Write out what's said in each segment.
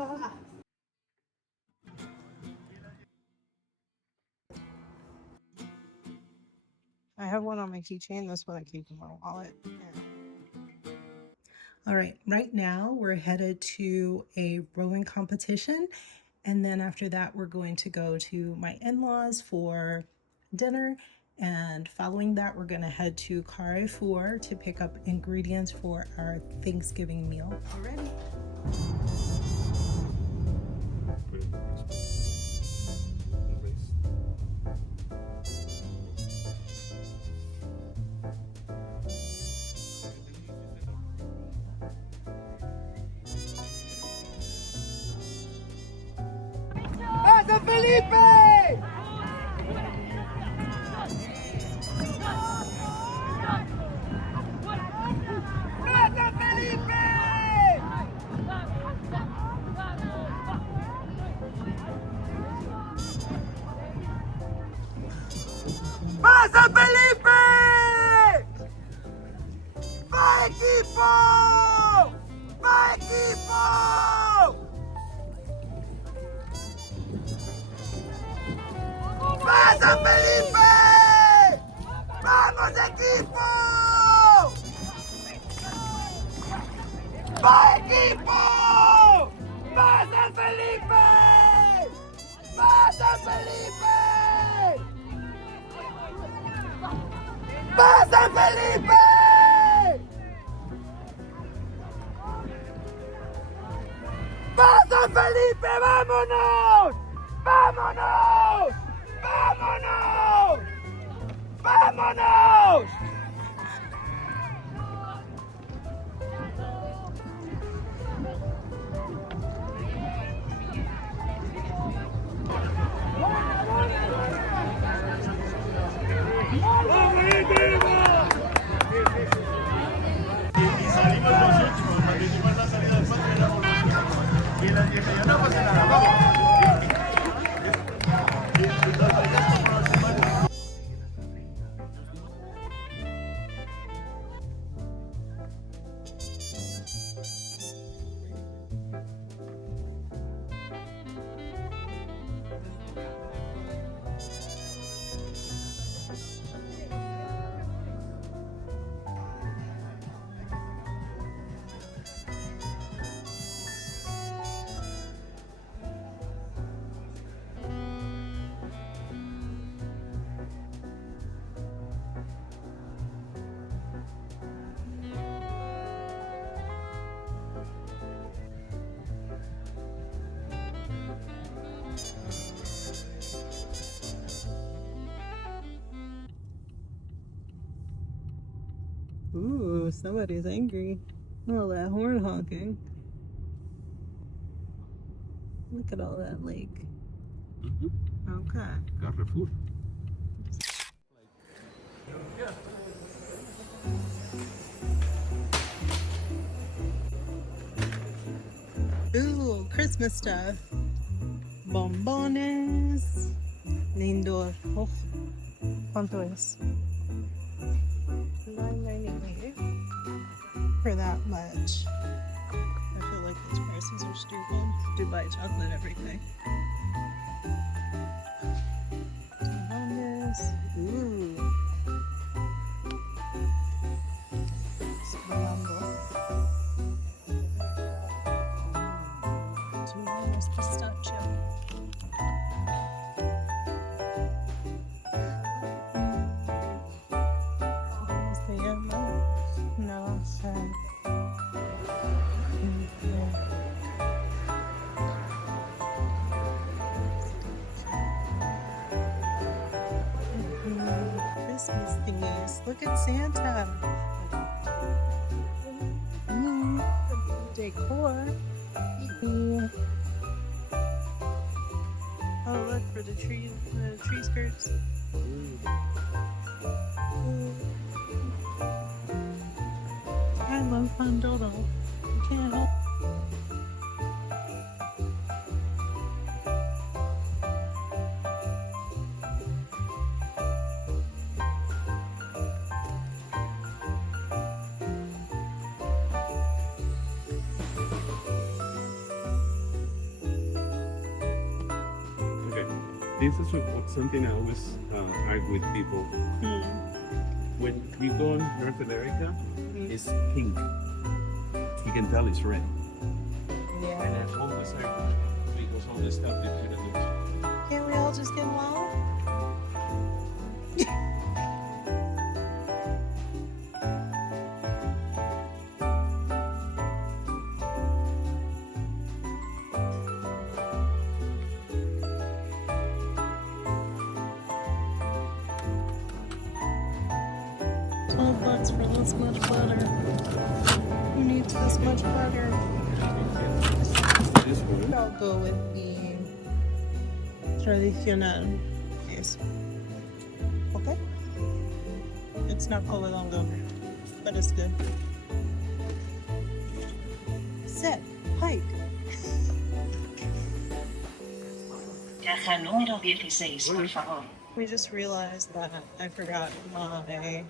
I have one on my keychain. This one I keep in my wallet. Yeah. All right now we're headed to a rowing competition, and then after that we're going to go to my in-laws for dinner, and following that we're going to head to Carrefour to pick up ingredients for our Thanksgiving meal. Already. ¡Pasa Felipe! ¡Pasa Felipe! ¡Pasa Felipe! ¡Va equipo! ¡Va equipo! ¡Pasa Felipe! ¡Vamos equipo! ¡Va equipo! ¡Pasa Felipe! ¡Pasa Felipe! ¡Pasa Felipe! ¡Pasa Felipe! ¡Vámonos! ¡Vámonos! ¡Vámonos! ¡Vámonos! Y salimos los últimos, cuando hicimos la salida del patio éramos los últimos. Y les dije yo, no pasa nada, vamos. Ooh, somebody's angry. All that horn honking. Look at all that lake. Okay. Carrefour. Ooh, Christmas stuff. Bombones. Lindor. Oh, ¿cuánto es? $9.98 for that much. I feel like these prices are stupid. Dubai chocolate, everything. Bombones. Ooh. Esperando. $2 pistachio. ¿Cómo se llama? No sé. Christmas thingies. Look at Santa. Decor. Oh, look for the tree skirts. I love Pandoro. I can't help. This is something I always argue with people. When you go in North America, it's pink. You can tell it's red. Yeah. And I always argue because all the stuff they put in it. Can't we all just get along? $12 for this much butter. Who needs this much butter? This one. I'll go with the tradicional. Yes. Okay. It's not color longo, but it's good. Set. Hike. Caja número 16, por favor. We just realized that I forgot my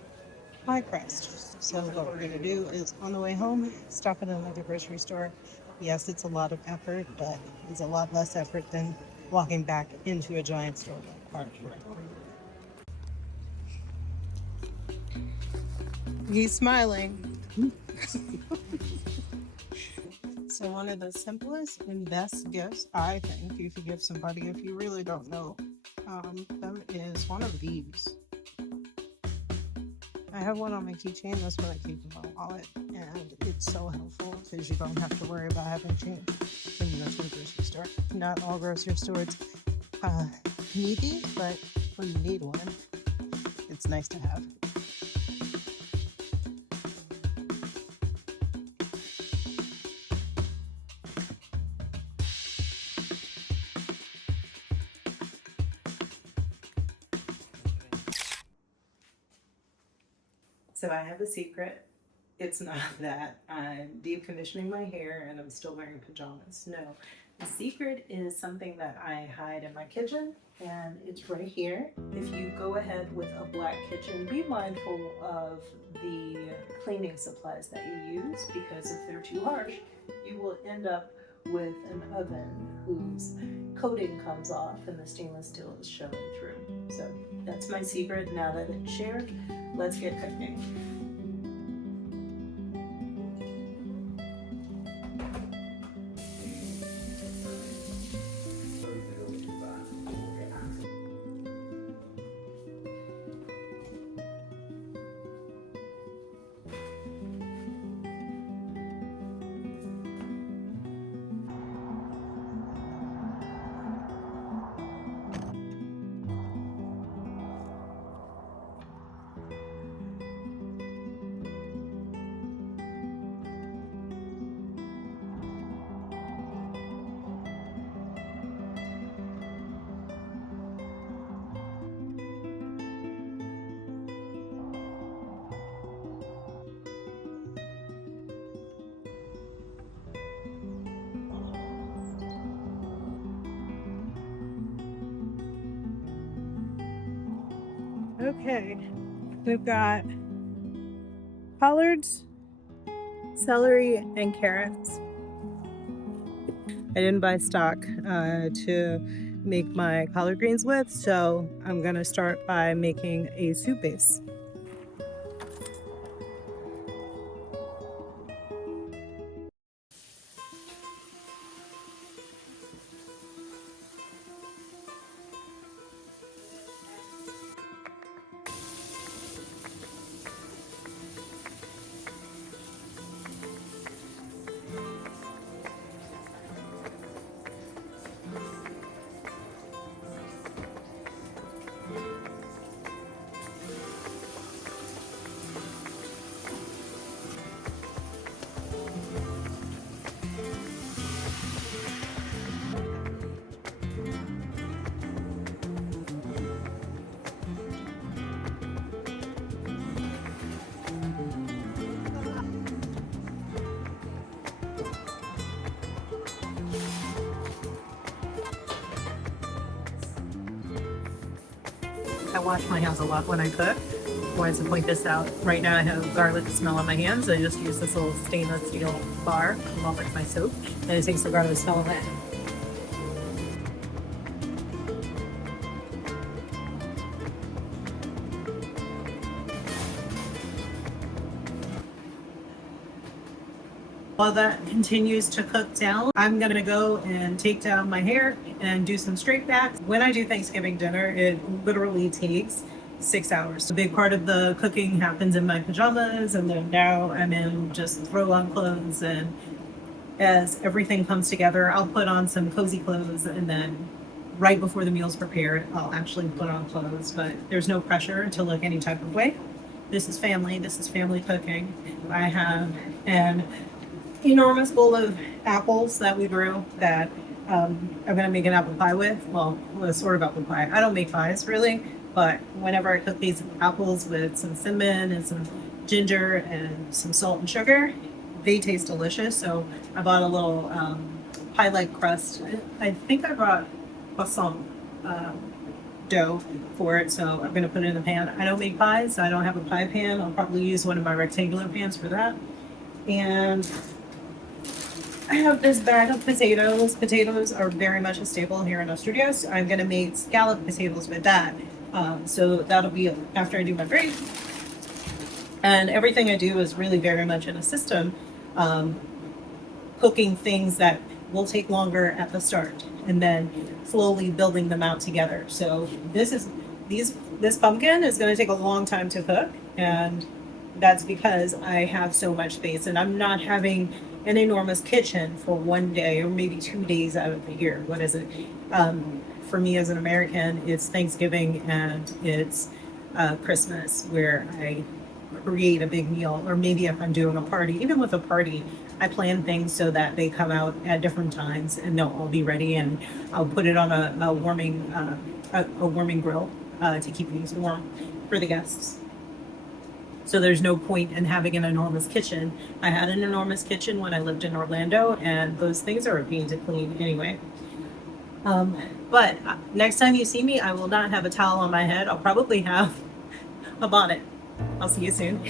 pie crust. So what we're going to do is on the way home, stop at another grocery store. Yes, it's a lot of effort, but it's a lot less effort than walking back into a giant store like Carrefour. He's smiling. So one of the simplest and best gifts, I think, you could give somebody if you really don't know them is one of these. I have one on my keychain. That's what I keep in my wallet, and it's so helpful because you don't have to worry about having change when you go to the grocery store. Not all grocery stores need these, but when you need one, it's nice to have. So I have a secret. It's not that I'm deep conditioning my hair and I'm still wearing pajamas. No, the secret is something that I hide in my kitchen, and it's right here. If you go ahead with a black kitchen, be mindful of the cleaning supplies that you use, because if they're too harsh, you will end up with an oven whose coating comes off and the stainless steel is showing through. So that's my secret. Now that it's shared, let's get cooking. Okay, we've got collards, celery, and carrots. I didn't buy stock to make my collard greens with, so I'm gonna start by making a soup base. I wash my hands a lot when I cook. I wanted to point this out. Right now I have garlic smell on my hands. I just use this little stainless steel bar along with my soap, and it takes the garlic smell away. While that continues to cook down, I'm gonna go and take down my hair and do some straight backs. When I do Thanksgiving dinner, it literally takes 6 hours. A big part of the cooking happens in my pajamas, and then now I'm in just throw on clothes. And as everything comes together, I'll put on some cozy clothes, and then right before the meal's prepared, I'll actually put on clothes. But there's no pressure to look any type of way. This is family. This is family cooking. I have an enormous bowl of apples that we grew that I'm going to make an apple pie with. Well, a sort of apple pie. I don't make pies really, but whenever I cook these apples with some cinnamon and some ginger and some salt and sugar, they taste delicious. So I bought a little pie-like crust. I think I brought croissant dough for it, so I'm going to put it in the pan. I don't make pies, so I don't have a pie pan. I'll probably use one of my rectangular pans for that. And I have this bag of potatoes. Potatoes are very much a staple here in Asturias. I'm going to make scalloped potatoes with that. So that'll be after I do my braid. And everything I do is really very much in a system, cooking things that will take longer at the start and then slowly building them out together. So this pumpkin is going to take a long time to cook, and that's because I have so much space and I'm not having an enormous kitchen for one day or maybe 2 days out of the year. What is it? For me as an American, it's Thanksgiving and it's Christmas where I create a big meal. Or maybe if I'm doing a party, even with a party, I plan things so that they come out at different times and they'll all be ready, and I'll put it on a warming grill to keep things warm for the guests. So there's no point in having an enormous kitchen. I had an enormous kitchen when I lived in Orlando, and those things are a pain to clean anyway. But next time you see me, I will not have a towel on my head. I'll probably have a bonnet. I'll see you soon.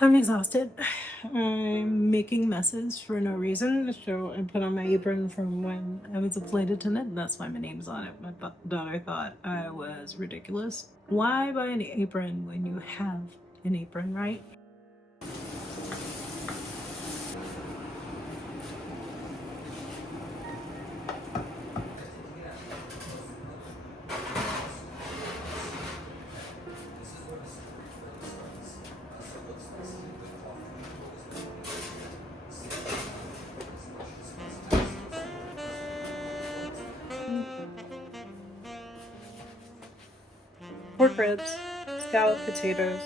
I'm exhausted. I'm making messes for no reason. So I put on my apron from when I was a flight attendant. That's why my name's on it. My daughter thought I was ridiculous. Why buy an apron when you have an apron, right? Pork ribs, scalloped potatoes,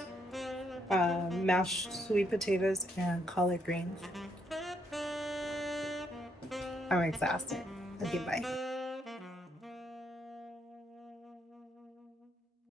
mashed sweet potatoes, and collard greens. I'm exhausted. Okay, bye.